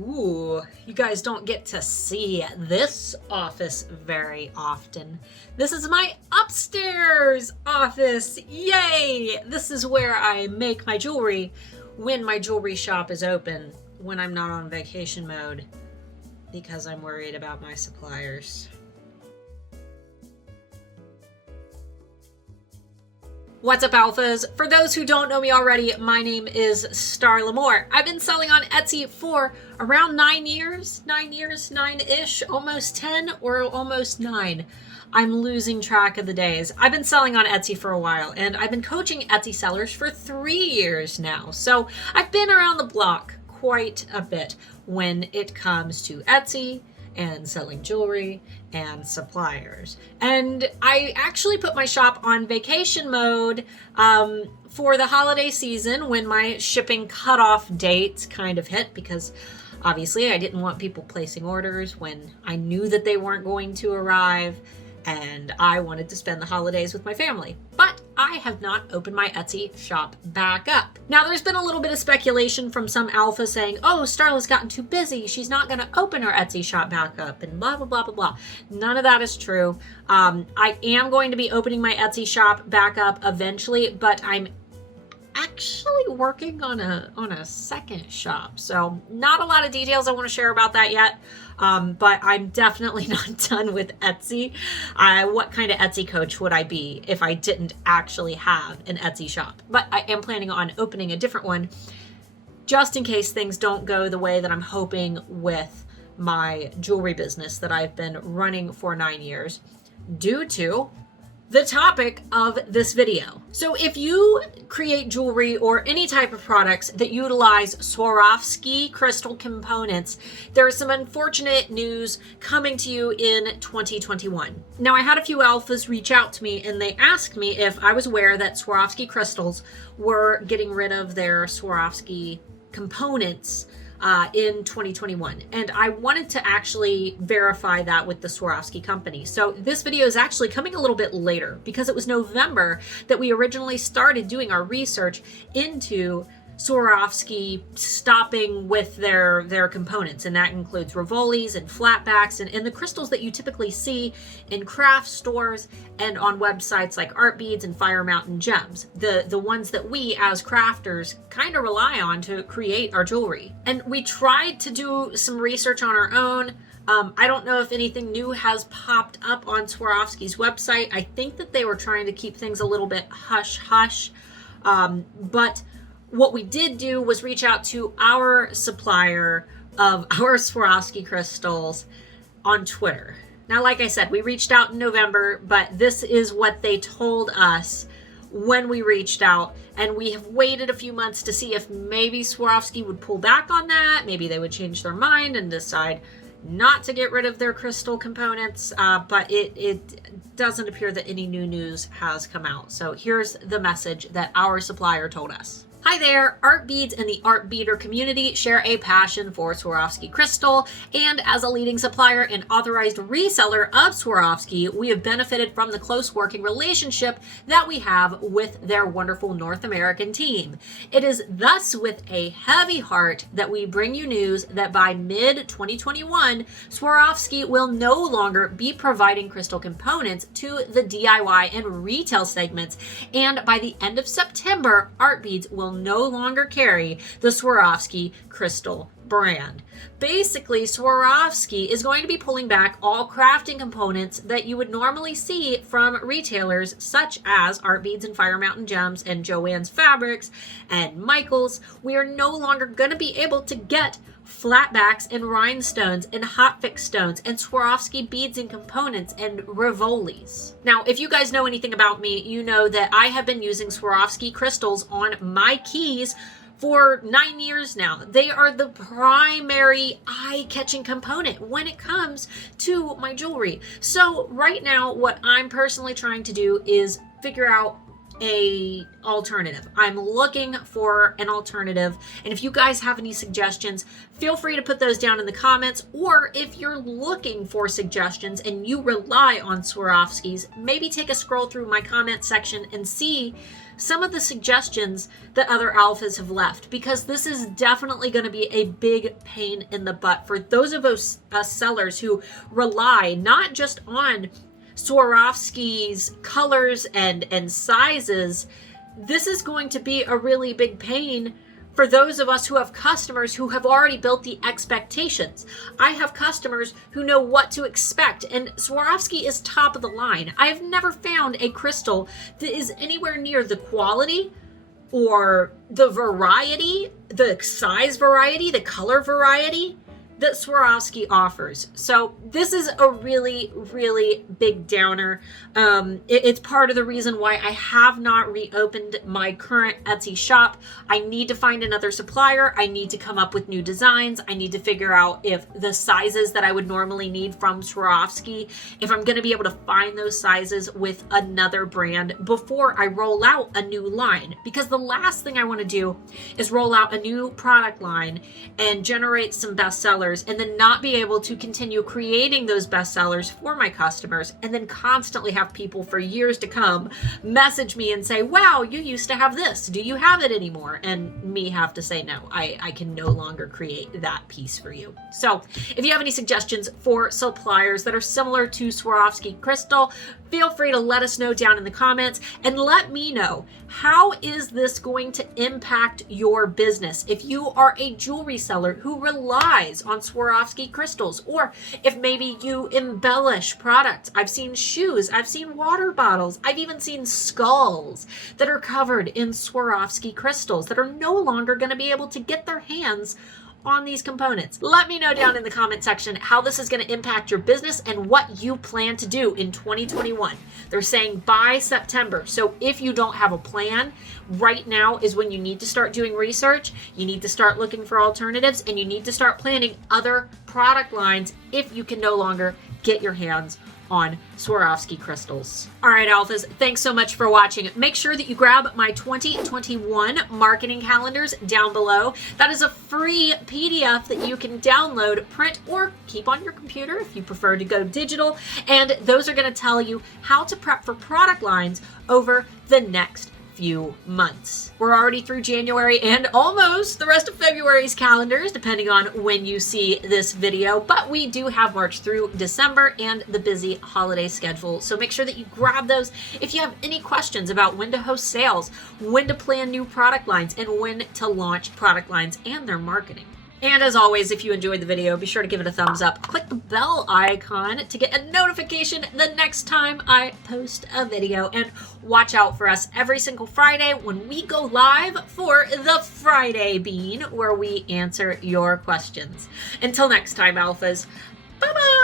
Ooh, you guys don't get to see this office very often. This is my upstairs office. Yay! This is where I make my jewelry when my jewelry shop is open, when I'm not on vacation mode, because I'm worried about my suppliers. What's up, Alphas? For those who don't know me already, my name is Starla. I've been selling on Etsy for around 9 years, 9-ish, almost 10 or almost 9. I'm losing track of the days. I've been selling on Etsy for a while, and I've been coaching Etsy sellers for 3 years now. So I've been around the block quite a bit when it comes to Etsy and selling jewelry and suppliers. And I actually put my shop on vacation mode for the holiday season when my shipping cutoff date kind of hit, because obviously I didn't want people placing orders when I knew that they weren't going to arrive, and I wanted to spend the holidays with my family. But I have not opened my Etsy shop back up. Now, there's been a little bit of speculation from some alpha saying, oh, Starla's gotten too busy, she's not going to open her Etsy shop back up, and blah, blah, blah, blah, blah. None of that is true. I am going to be opening my Etsy shop back up eventually, but I'm actually working on a second shop. So not a lot of details I want to share about that yet. But I'm definitely not done with Etsy. What kind of Etsy coach would I be if I didn't actually have an Etsy shop? But I am planning on opening a different one just in case things don't go the way that I'm hoping with my jewelry business that I've been running for 9 years due to the topic of this video. So if you create jewelry or any type of products that utilize Swarovski crystal components, there's some unfortunate news coming to you in 2021. Now, I had a few alphas reach out to me and they asked me if I was aware that Swarovski crystals were getting rid of their Swarovski components in 2021. And I wanted to actually verify that with the Swarovski company. So this video is actually coming a little bit later because it was November that we originally started doing our research into Swarovski stopping with their components, and that includes Rivolis and flatbacks and the crystals that you typically see in craft stores and on websites like Art Beads and Fire Mountain Gems, the ones that we as crafters kind of rely on to create our jewelry. And we tried to do some research on our own. I don't know if anything new has popped up on Swarovski's website. I think that they were trying to keep things a little bit hush-hush, but what we did do was reach out to our supplier of our Swarovski crystals on Twitter. Now, like I said, we reached out in November, but this is what they told us when we reached out, and we have waited a few months to see if maybe Swarovski would pull back on that. Maybe they would change their mind and decide not to get rid of their crystal components, but it doesn't appear that any new news has come out. So here's the message that our supplier told us. Hi there, Art Beads and the Art Beader community share a passion for Swarovski crystal, and as a leading supplier and authorized reseller of Swarovski, we have benefited from the close working relationship that we have with their wonderful North American team. It is thus with a heavy heart that we bring you news that by mid-2021, Swarovski will no longer be providing crystal components to the DIY and retail segments, and by the end of September, Art Beads will no longer carry the Swarovski crystal brand. Basically, Swarovski is going to be pulling back all crafting components that you would normally see from retailers such as Art Beads and Fire Mountain Gems and Joann's Fabrics and Michaels. We are no longer going to be able to get flatbacks and rhinestones and hot fix stones and Swarovski beads and components and Rivolis. Now, if you guys know anything about me, you know that I have been using Swarovski crystals on my keys for 9 years now. They are the primary eye-catching component when it comes to my jewelry. So right now, what I'm personally trying to do is figure out a alternative. I'm looking for an alternative. And if you guys have any suggestions, feel free to put those down in the comments. Or if you're looking for suggestions and you rely on Swarovskis, maybe take a scroll through my comment section and see some of the suggestions that other alphas have left, because this is definitely going to be a big pain in the butt for those of us sellers who rely not just on Swarovski's colors and sizes. This is going to be a really big pain for those of us who have customers who have already built the expectations. I have customers who know what to expect, and Swarovski is top of the line. I have never found a crystal that is anywhere near the quality or the variety, the size variety, the color variety that Swarovski offers. So this is a really, really big downer. It's part of the reason why I have not reopened my current Etsy shop. I need to find another supplier. I need to come up with new designs. I need to figure out if the sizes that I would normally need from Swarovski, if I'm gonna be able to find those sizes with another brand before I roll out a new line. Because the last thing I wanna do is roll out a new product line and generate some bestsellers and then not be able to continue creating those bestsellers for my customers, and then constantly have people for years to come message me and say, wow, you used to have this. Do you have it anymore? And me have to say, no, I can no longer create that piece for you. So if you have any suggestions for suppliers that are similar to Swarovski crystal, feel free to let us know down in the comments, and let me know, how is this going to impact your business? If you are a jewelry seller who relies on Swarovski crystals, or if maybe you embellish products. I've seen shoes, I've seen water bottles, I've even seen skulls that are covered in Swarovski crystals that are no longer going to be able to get their hands on these components. Let me know down in the comment section how this is going to impact your business and what you plan to do in 2021. They're saying by September. So if you don't have a plan, right now is when you need to start doing research. You need to start looking for alternatives, and you need to start planning other product lines if you can no longer get your hands on Swarovski crystals. All right, alphas, thanks so much for watching. Make sure that you grab my 2021 marketing calendars down below. That is a free PDF that you can download, print, or keep on your computer if you prefer to go digital. And those are going to tell you how to prep for product lines over the next few months. We're already through January and almost the rest of February's calendars, depending on when you see this video, but we do have March through December and the busy holiday schedule. So make sure that you grab those. If you have any questions about when to host sales, when to plan new product lines, and when to launch product lines and their marketing. And as always, if you enjoyed the video, be sure to give it a thumbs up. Click the bell icon to get a notification the next time I post a video. And watch out for us every single Friday when we go live for the Friday Bean, where we answer your questions. Until next time, alphas, bye-bye!